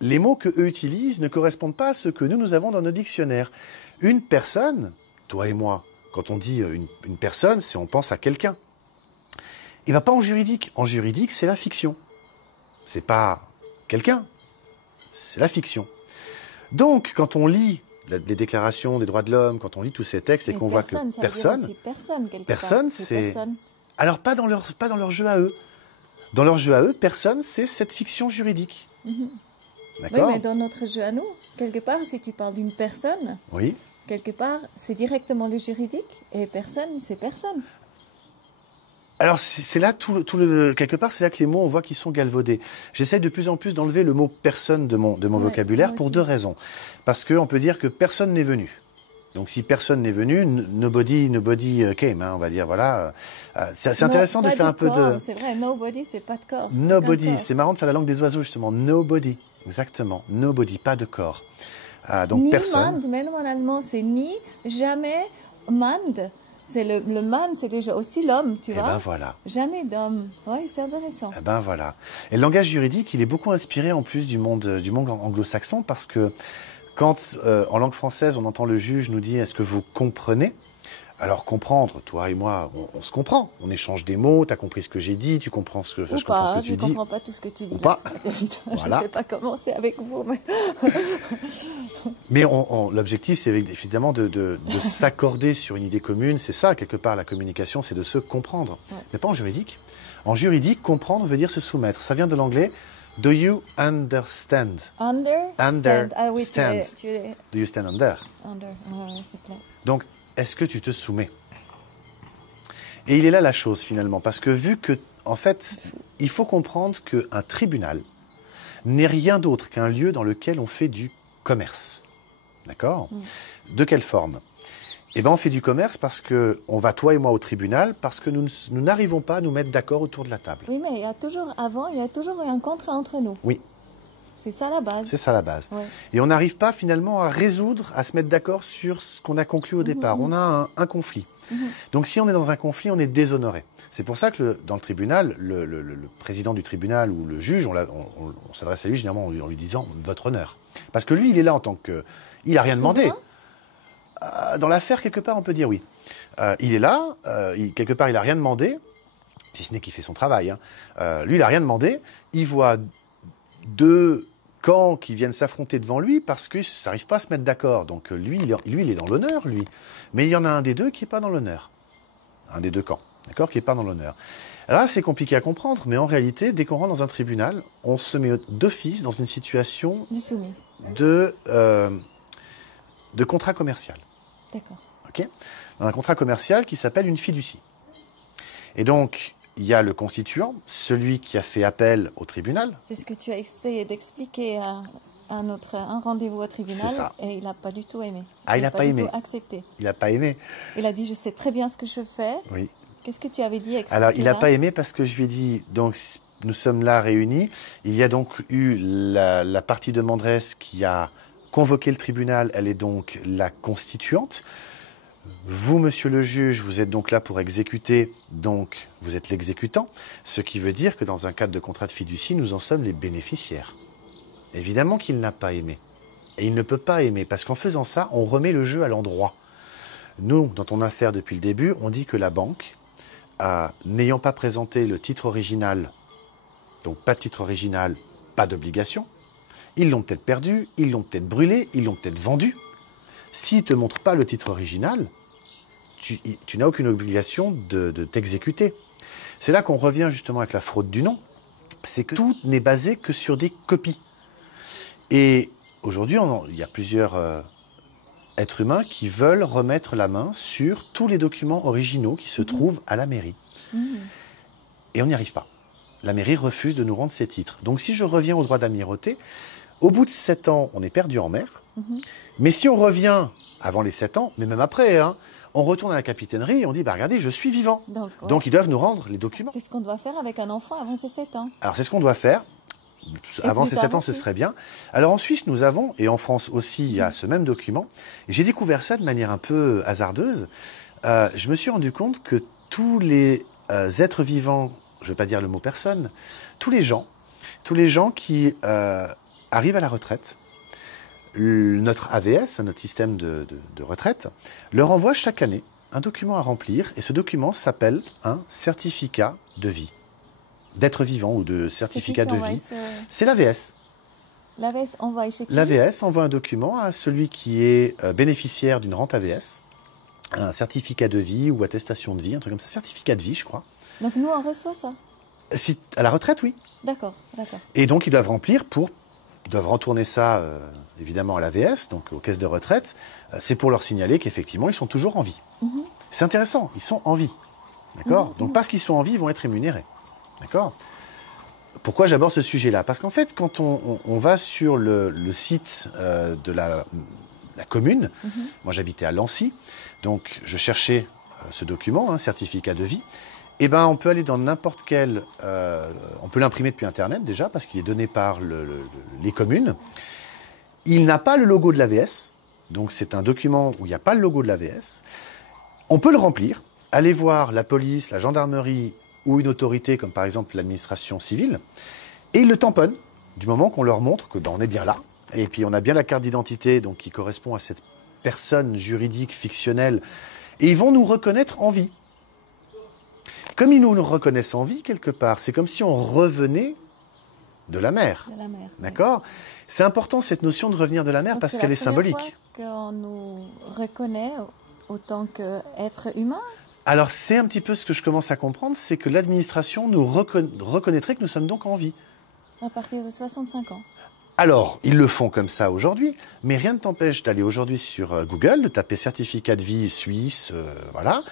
les mots qu'eux utilisent ne correspondent pas à ceux que nous avons dans nos dictionnaires. Une personne, toi et moi, quand on dit une personne, on pense à quelqu'un. Il ne va pas en juridique. En juridique, c'est la fiction. C'est pas quelqu'un, c'est la fiction. Donc, quand on lit les déclarations des droits de l'homme, quand on lit tous ces textes et qu'on voit que personne, c'est... Alors, pas dans leur jeu à eux. Dans leur jeu à eux, personne, c'est cette fiction juridique. D'accord ? Oui, mais dans notre jeu à nous, quelque part, si tu parles d'une personne, oui. quelque part, c'est directement le juridique et personne, c'est personne. Alors, c'est là, quelque part, c'est là que les mots, on voit qu'ils sont galvaudés. J'essaie de plus en plus d'enlever le mot personne de mon vocabulaire pour deux raisons. Parce qu'on peut dire que personne n'est venu. Donc, si personne n'est venu, nobody came, hein, on va dire, voilà. C'est intéressant de faire un peu de... C'est vrai, nobody, c'est pas de corps. Nobody, c'est marrant de faire la langue des oiseaux, justement. Nobody, exactement. Nobody, pas de corps. Donc, ni personne. Mand, même en allemand, c'est ni, jamais, Mand. C'est le man, c'est déjà aussi l'homme, tu vois. Et ben voilà. Jamais d'homme. Oui, c'est intéressant. Et ben voilà. Et le langage juridique, il est beaucoup inspiré en plus du monde anglo-saxon parce que quand en langue française, on entend le juge nous dire « est-ce que vous comprenez ?» Alors comprendre, toi et moi, on se comprend. On échange des mots, tu as compris ce que j'ai dit, tu comprends ce que, je comprends ce que tu dis. Je ne comprends pas tout ce que tu dis. Ou pas. Voilà. Je ne sais pas comment c'est avec vous. Mais l'objectif, c'est évidemment de s'accorder sur une idée commune. C'est ça, quelque part, la communication, c'est de se comprendre. Ouais. Mais pas en juridique. En juridique, comprendre veut dire se soumettre. Ça vient de l'anglais « do you understand ». Understand. Ah oui, Do you stand under? Under, ouais, c'est clair. Donc, est-ce que tu te soumets? Et il est là la chose, finalement, parce que vu que, en fait, il faut comprendre qu'un tribunal n'est rien d'autre qu'un lieu dans lequel on fait du commerce. D'accord? De quelle forme? Eh bien, on fait du commerce parce qu'on va, toi et moi, au tribunal, parce que nous n'arrivons pas à nous mettre d'accord autour de la table. Oui, mais il y a toujours eu un contrat entre nous. Oui. C'est ça la base. C'est ça la base. Ouais. Et on n'arrive pas finalement à résoudre, à se mettre d'accord sur ce qu'on a conclu au départ. On a un conflit. Donc si on est dans un conflit, on est déshonoré. C'est pour ça que dans le tribunal, le président du tribunal ou le juge, on s'adresse à lui généralement en lui disant « votre honneur ». Parce que lui, il est là en tant que... Il n'a rien demandé. Dans l'affaire, quelque part, on peut dire oui. Il est là, quelque part, il n'a rien demandé, si ce n'est qu'il fait son travail. Hein. Lui, il n'a rien demandé. Il voit deux camps qui viennent s'affronter devant lui parce qu'ils n'arrivent pas à se mettre d'accord. Donc lui, il est dans l'honneur, lui. Mais il y en a un des deux qui n'est pas dans l'honneur. Un des deux camps, d'accord, qui n'est pas dans l'honneur. Alors là, c'est compliqué à comprendre, mais en réalité, dès qu'on rentre dans un tribunal, on se met d'office dans une situation de contrat commercial. D'accord. Okay, dans un contrat commercial qui s'appelle une fiducie. Et donc, il y a le constituant, celui qui a fait appel au tribunal. C'est ce que tu as essayé d'expliquer à un rendez-vous au tribunal. Ça. Et il n'a pas du tout aimé. Il n'a pas aimé. Il n'a pas accepté. Il n'a pas aimé. Il a dit, je sais très bien ce que je fais. Oui. Qu'est-ce que tu avais dit? Alors, il n'a pas aimé parce que je lui ai dit, donc, nous sommes là réunis. Il y a donc eu la partie demanderesse qui a convoqué le tribunal. Elle est donc la constituante. Vous, monsieur le juge, vous êtes donc là pour exécuter, donc vous êtes l'exécutant, ce qui veut dire que dans un cadre de contrat de fiducie, nous en sommes les bénéficiaires. Évidemment qu'il n'a pas aimé. Et il ne peut pas aimer, parce qu'en faisant ça, on remet le jeu à l'endroit. Nous, dans ton affaire depuis le début, on dit que la banque, n'ayant pas présenté le titre original, donc pas de titre original, pas d'obligation, ils l'ont peut-être perdu, ils l'ont peut-être brûlé, ils l'ont peut-être vendu. S'ils ne te montrent pas le titre original, tu n'as aucune obligation de t'exécuter. C'est là qu'on revient justement avec la fraude du nom. C'est que tout n'est basé que sur des copies. Et aujourd'hui, il y a plusieurs êtres humains qui veulent remettre la main sur tous les documents originaux qui se trouvent à la mairie. Et on n'y arrive pas. La mairie refuse de nous rendre ces titres. Donc si je reviens au droit d'amirauté, au bout de 7 ans, on est perdu en mer. Mais si on revient avant les 7 ans, mais même après, hein, on retourne à la capitainerie et on dit, bah, regardez, je suis vivant. Donc ils doivent nous rendre les documents. C'est ce qu'on doit faire avec un enfant avant ses 7 ans. Alors c'est ce qu'on doit faire. Avant ces 7 ans, ce serait bien. Alors en Suisse, nous avons, et en France aussi, il y a ce même document. Et j'ai découvert ça de manière un peu hasardeuse. Je me suis rendu compte que tous les êtres vivants, je ne vais pas dire le mot personne, tous les gens qui arrivent à la retraite, notre AVS, notre système de retraite, leur envoie chaque année un document à remplir. Et ce document s'appelle un certificat de vie. D'être vivant ou de certificat de vie. C'est l'AVS. L'AVS envoie chez qui? L'AVS envoie un document à celui qui est bénéficiaire d'une rente AVS, un certificat de vie ou attestation de vie, un truc comme ça, certificat de vie, je crois. Donc nous, on reçoit ça? À la retraite, oui. D'accord, d'accord. Et donc, ils doivent remplir pour doivent retourner ça, évidemment, à l'AVS, donc aux caisses de retraite, c'est pour leur signaler qu'effectivement, ils sont toujours en vie. C'est intéressant, ils sont en vie. D'accord? Donc, parce qu'ils sont en vie, ils vont être rémunérés. D'accord? Pourquoi j'aborde ce sujet-là? Parce qu'en fait, quand on va sur le site de la commune, moi j'habitais à Lancy, donc je cherchais ce document, un certificat de vie, eh ben, on peut aller dans n'importe quel... on peut l'imprimer depuis Internet déjà, parce qu'il est donné par les communes. Il n'a pas le logo de l'AVS, donc c'est un document où il n'y a pas le logo de l'AVS. On peut le remplir, aller voir la police, la gendarmerie ou une autorité, comme par exemple l'administration civile, et ils le tamponnent, du moment qu'on leur montre que ben, on est bien là, et puis on a bien la carte d'identité donc, qui correspond à cette personne juridique fictionnelle, et ils vont nous reconnaître en vie. Comme ils nous reconnaissent en vie, quelque part, c'est comme si on revenait de la mer. De la mer. D'accord? Oui. C'est important, cette notion de revenir de la mer, donc parce qu'elle est symbolique. C'est la première fois qu'on nous reconnaît autant qu'être humain? Alors, c'est un petit peu ce que je commence à comprendre, c'est que l'administration nous reconnaîtrait que nous sommes donc en vie. À partir de 65 ans. Alors, ils le font comme ça aujourd'hui, mais rien ne t'empêche d'aller aujourd'hui sur Google, de taper certificat de vie suisse, voilà,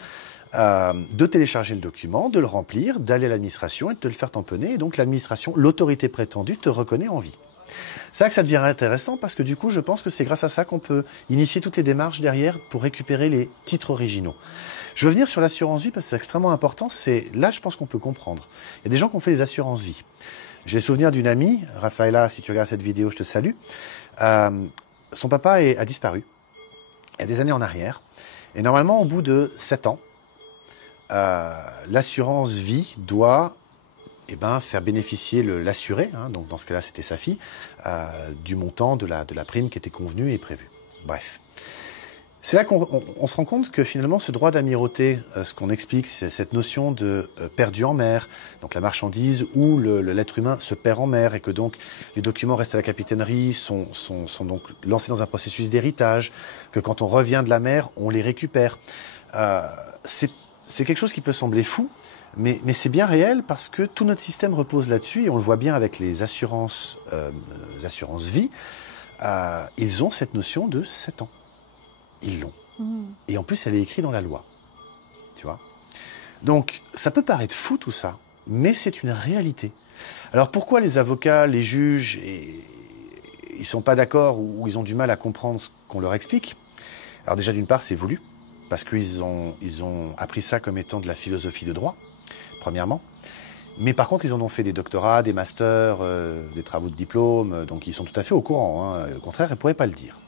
de télécharger le document, de le remplir, d'aller à l'administration et de te le faire tamponner. Et donc l'administration, l'autorité prétendue, te reconnaît en vie. C'est là que ça devient intéressant parce que du coup, je pense que c'est grâce à ça qu'on peut initier toutes les démarches derrière pour récupérer les titres originaux. Je veux venir sur l'assurance vie parce que c'est extrêmement important. Là, je pense qu'on peut comprendre. Il y a des gens qui ont fait des assurances vie. J'ai le souvenir d'une amie, Rafaela, si tu regardes cette vidéo, je te salue. Son papa a disparu il y a des années en arrière. Et normalement, au bout de 7 ans, l'assurance vie doit faire bénéficier l'assuré, hein, donc dans ce cas-là c'était sa fille, du montant de la prime qui était convenue et prévue. Bref. C'est là qu'on se rend compte que finalement ce droit d'amirauté, ce qu'on explique, c'est cette notion de perdu en mer, donc la marchandise où l'être humain se perd en mer et que donc les documents restent à la capitainerie, sont donc lancés dans un processus d'héritage, que quand on revient de la mer, on les récupère. C'est quelque chose qui peut sembler fou, mais c'est bien réel parce que tout notre système repose là-dessus et on le voit bien avec les assurances vie. Ils ont cette notion de 7 ans. Ils l'ont. Et en plus, elle est écrite dans la loi. Tu vois? Donc, ça peut paraître fou tout ça, mais c'est une réalité. Alors pourquoi les avocats, les juges, ils ne sont pas d'accord ou ils ont du mal à comprendre ce qu'on leur explique? Alors déjà, d'une part, c'est voulu. Parce qu'ils ont appris ça comme étant de la philosophie de droit, premièrement. Mais par contre, ils en ont fait des doctorats, des masters, des travaux de diplôme, donc ils sont tout à fait au courant. Hein. Au contraire, ils ne pourraient pas le dire.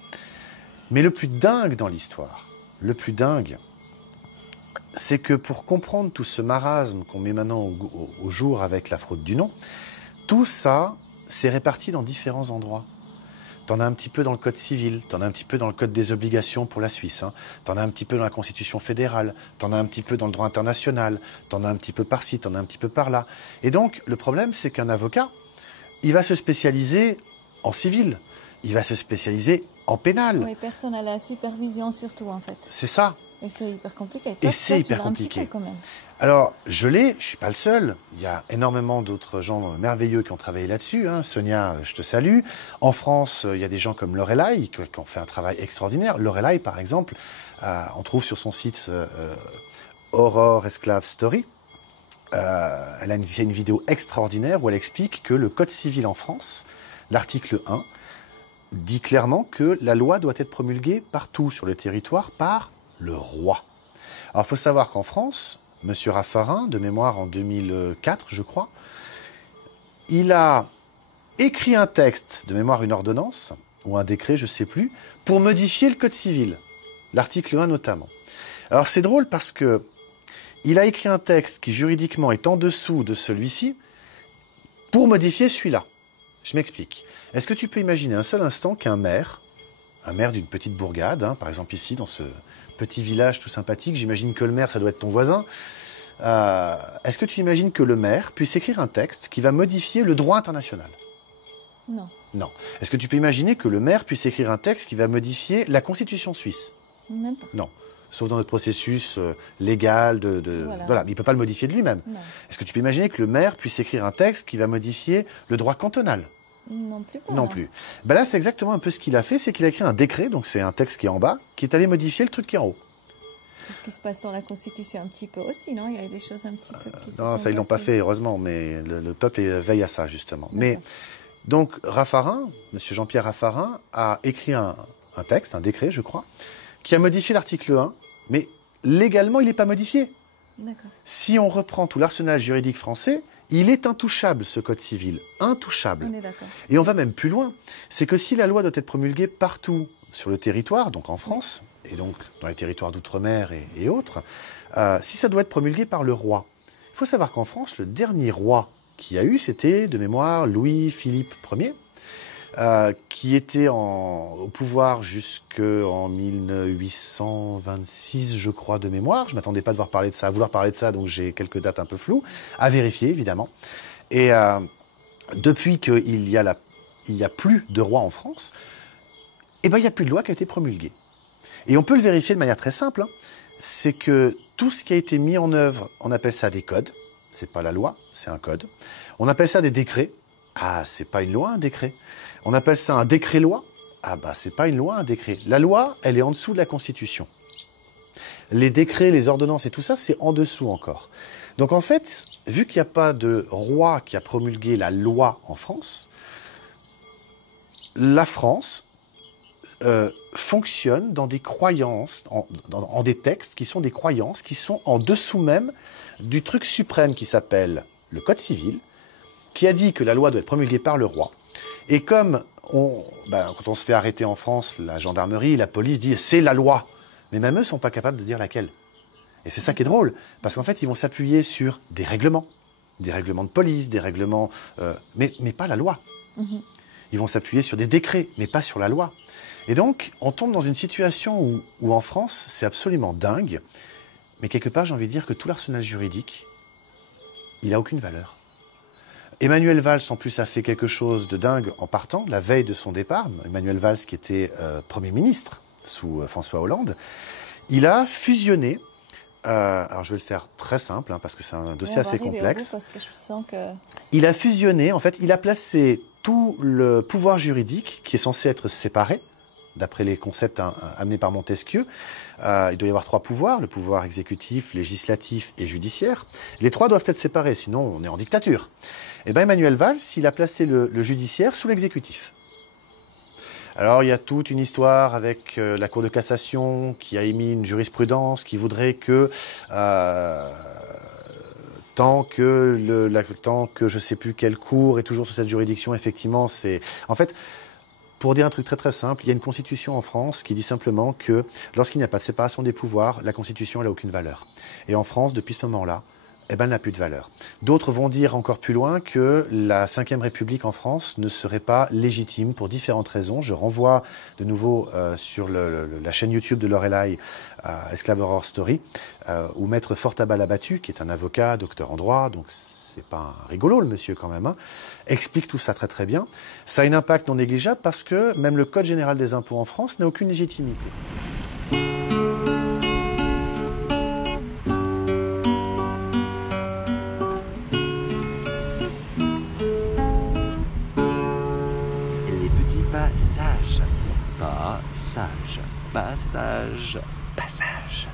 Mais le plus dingue dans l'histoire, le plus dingue, c'est que pour comprendre tout ce marasme qu'on met maintenant au jour avec la fraude du nom, tout ça s'est réparti dans différents endroits. T'en as un petit peu dans le Code civil, t'en as un petit peu dans le Code des obligations pour la Suisse, hein. T'en as un petit peu dans la Constitution fédérale, t'en as un petit peu dans le droit international, t'en as un petit peu par-ci, t'en as un petit peu par-là. Et donc, le problème, c'est qu'un avocat, il va se spécialiser en civil, il va se spécialiser en pénal. Oui, personne à la supervision surtout, en fait. C'est ça. Et c'est hyper compliqué. Et c'est hyper compliqué. Quand même. Alors, je ne suis pas le seul. Il y a énormément d'autres gens merveilleux qui ont travaillé là-dessus. Hein. Sonia, je te salue. En France, il y a des gens comme Lorelai qui ont fait un travail extraordinaire. Lorelai, par exemple, on trouve sur son site Aurore Esclave Story. Elle a fait une vidéo extraordinaire où elle explique que le Code civil en France, l'article 1, dit clairement que la loi doit être promulguée partout sur le territoire par le roi. Alors, il faut savoir qu'en France, M. Raffarin, de mémoire en 2004, je crois, il a écrit un texte, de mémoire une ordonnance, ou un décret, je ne sais plus, pour modifier le Code civil, l'article 1 notamment. Alors, c'est drôle parce que il a écrit un texte qui, juridiquement, est en dessous de celui-ci pour modifier celui-là. Je m'explique. Est-ce que tu peux imaginer un seul instant qu'un maire d'une petite bourgade, hein, par exemple ici, dans ce petit village tout sympathique, j'imagine que le maire, ça doit être ton voisin, est-ce que tu imagines que le maire puisse écrire un texte qui va modifier le droit international? Non. Non. Est-ce que tu peux imaginer que le maire puisse écrire un texte qui va modifier la Constitution suisse? Même pas. Non. Sauf dans notre processus légal, voilà. Mais il ne peut pas le modifier de lui-même. Est-ce que tu peux imaginer que le maire puisse écrire un texte qui va modifier le droit cantonal? Non plus. Pas. Non plus. Ben là, c'est exactement un peu ce qu'il a fait, c'est qu'il a écrit un décret, donc c'est un texte qui est en bas, qui est allé modifier le truc qui est en haut. C'est ce qui se passe dans la Constitution un petit peu aussi, non? Il y a des choses un petit peu qui se Non, sont ça, ils l'ont pas passées. fait, heureusement, mais le peuple veille à ça, justement. Mais donc, Raffarin, M. Jean-Pierre Raffarin, a écrit un texte, un décret, je crois, qui a modifié l'article 1, mais légalement, il n'est pas modifié. D'accord. Si on reprend tout l'arsenal juridique français, il est intouchable, ce code civil. Intouchable. On est d'accord. Et on va même plus loin. C'est que si la loi doit être promulguée partout sur le territoire, donc en France, et donc dans les territoires d'outre-mer et autres, si ça doit être promulgué par le roi, il faut savoir qu'en France, le dernier roi qu'il y a eu, c'était de mémoire Louis-Philippe Ier, qui était au pouvoir jusqu'en 1826, je crois, de mémoire. Je ne m'attendais pas à vouloir parler de ça, donc j'ai quelques dates un peu floues, à vérifier, évidemment. Et depuis qu'il n'y a plus de roi en France, eh ben, il n'y a plus de loi qui a été promulguée. Et on peut le vérifier de manière très simple, hein. C'est que tout ce qui a été mis en œuvre, on appelle ça des codes. C'est pas la loi, c'est un code. On appelle ça des décrets. Ah, c'est pas une loi, un décret. On appelle ça un décret-loi. Ah bah, c'est pas une loi, un décret. La loi, elle est en dessous de la Constitution. Les décrets, les ordonnances et tout ça, c'est en dessous encore. Donc en fait, vu qu'il n'y a pas de roi qui a promulgué la loi en France, la France fonctionne dans des croyances, en des textes qui sont des croyances, qui sont en dessous même du truc suprême qui s'appelle le Code civil, qui a dit que la loi doit être promulguée par le roi. Et comme quand on se fait arrêter en France, la gendarmerie, la police dit « c'est la loi », mais même eux ne sont pas capables de dire laquelle. Et c'est ça qui est drôle, parce qu'en fait, ils vont s'appuyer sur des règlements de police, des règlements, mais pas la loi. Mhm. Ils vont s'appuyer sur des décrets, mais pas sur la loi. Et donc, on tombe dans une situation où en France, c'est absolument dingue, mais quelque part, j'ai envie de dire que tout l'arsenal juridique, il n'a aucune valeur. Emmanuel Valls, en plus, a fait quelque chose de dingue en partant, la veille de son départ. Emmanuel Valls, qui était Premier ministre sous François Hollande, il a fusionné, alors je vais le faire très simple, hein, parce que c'est un dossier assez complexe. Parce que je sens que... Il a fusionné, en fait, il a placé tout le pouvoir juridique, qui est censé être séparé, d'après les concepts amenés par Montesquieu. Il doit y avoir 3 pouvoirs, le pouvoir exécutif, législatif et judiciaire. Les 3 doivent être séparés, sinon on est en dictature. Et bien Emmanuel Valls, il a placé le judiciaire sous l'exécutif. Alors il y a toute une histoire avec la Cour de cassation qui a émis une jurisprudence qui voudrait que tant que je ne sais plus quelle cour est toujours sous cette juridiction, effectivement, c'est... En fait, pour dire un truc très très simple, il y a une constitution en France qui dit simplement que lorsqu'il n'y a pas de séparation des pouvoirs, la constitution n'a aucune valeur. Et en France, depuis ce moment-là, eh ben, elle n'a plus de valeur. D'autres vont dire encore plus loin que la Ve République en France ne serait pas légitime pour différentes raisons. Je renvoie de nouveau sur la chaîne YouTube de Lorelai, Esclave Horror Story, où Maître Fortabal Abattu, qui est un avocat, docteur en droit, donc c'est pas un rigolo le monsieur quand même, hein, explique tout ça très très bien. Ça a un impact non négligeable parce que même le Code général des impôts en France n'a aucune légitimité. Les petits passages. Passage. Passage. Passage.